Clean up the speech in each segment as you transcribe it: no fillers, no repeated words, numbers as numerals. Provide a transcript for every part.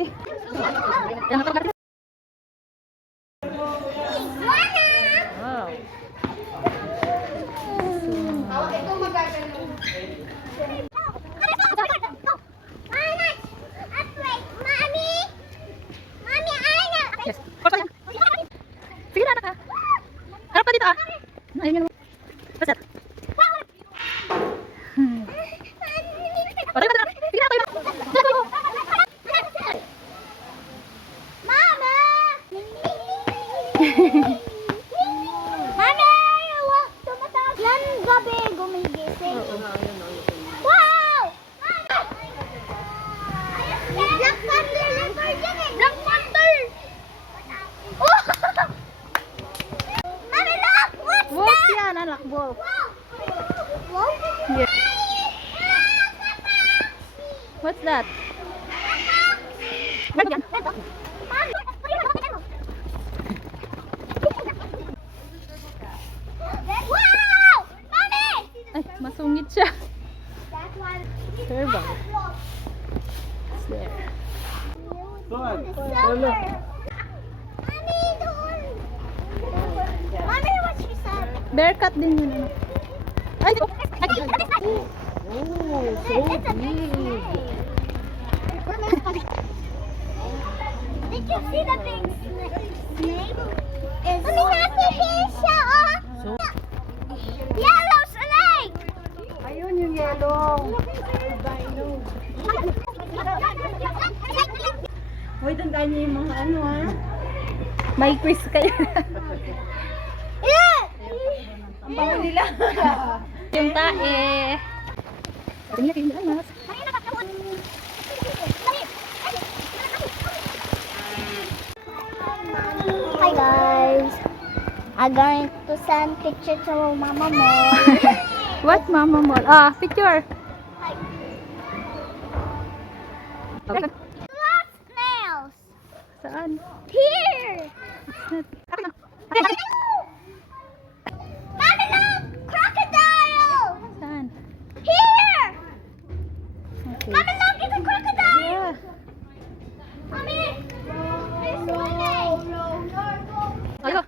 Wow. Ito magagano. Yes. Sige na, anak ha. Harap pa dito ah. Ayun yun. What's that? Sige na, tayo na. Mama! Mami! Tumataas yan gabi gumigising. Wow! Black Panther leopard yan eh! Black Panther! Oh! Mami, look! What's Wolf that? yan, anak. Wolf. Wolf? Yeah. What's that? Ano yan? Wow! Mami! Ay, masungit siya. That one. Turbo. It's there. Silver. Mami, doon. Mami, what she said? Bear cat din yun, anak. Ay, ito. Oh, so It's a big big. snake. Did you see the big snake? Mami, nakikita siya, oh. So, Yellow snake! ayun yung yellow. Hoy, tandaan niyo yung mga ano ha. May quiz kayo. Yeah! Ang bango nila. Yung tae. Sabi niya kayo alas. Hi guys. I'm going to send picture to Mama Mo. What, Mama Mall? Ah, picture. Okay. Lots snails. Saan? Here. Mommy, look! Crocodile! Saan? Here! Okay. Mommy, look! It's a crocodile! Yeah. Mommy! It's swimming! Ayo.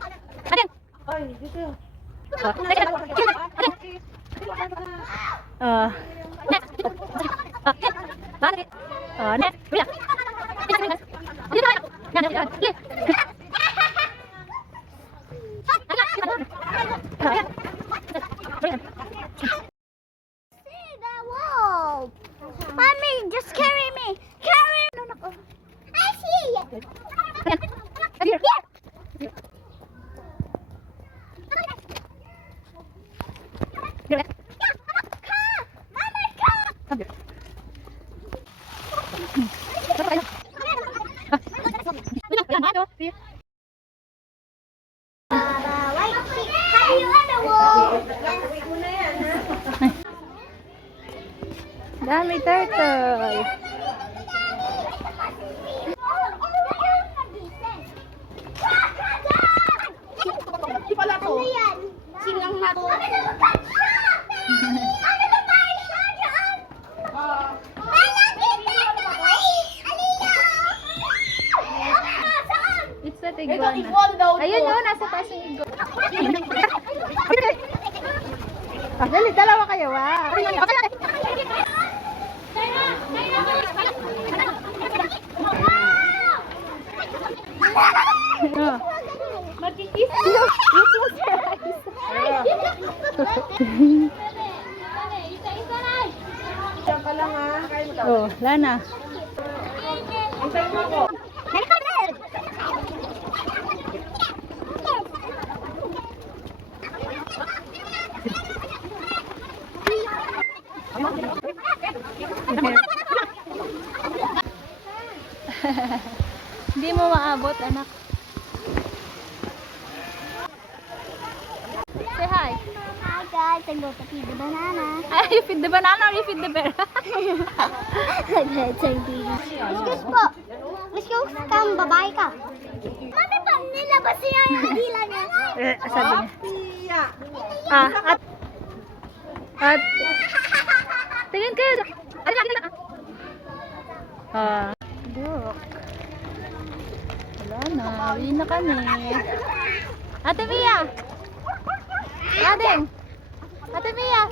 Ayan. Net. Bakit? Net. Bila. Dito tayo. Yan, yan. See the wolf! Mommy, just carry me! Carry me! I see it! Here. Here. Mama, come! Come here. White sheep. Have you had a wolf? Dami turtle. Ano yan? Silang na to. Ano ba siya dyan? It's a iguana. Ayun yun, nasa taas yung iguana. Ah, dali, dalawa kayo, ah. Oh. Magkikis. You close your eyes. Isa-isa na. Oh, Lana. Hindi mo maabot, anak. Say hi. Hi guys, I'm going to feed the banana. You feed the banana or you feed the bear? Excuse po. Excuse ka, babae ka. Mami, pag nilabas niya yung dila niya. Sabi niya. At tingin kayo. Look. Ayan na, uwi na kami. Ate Mia! Ading! Ate Mia!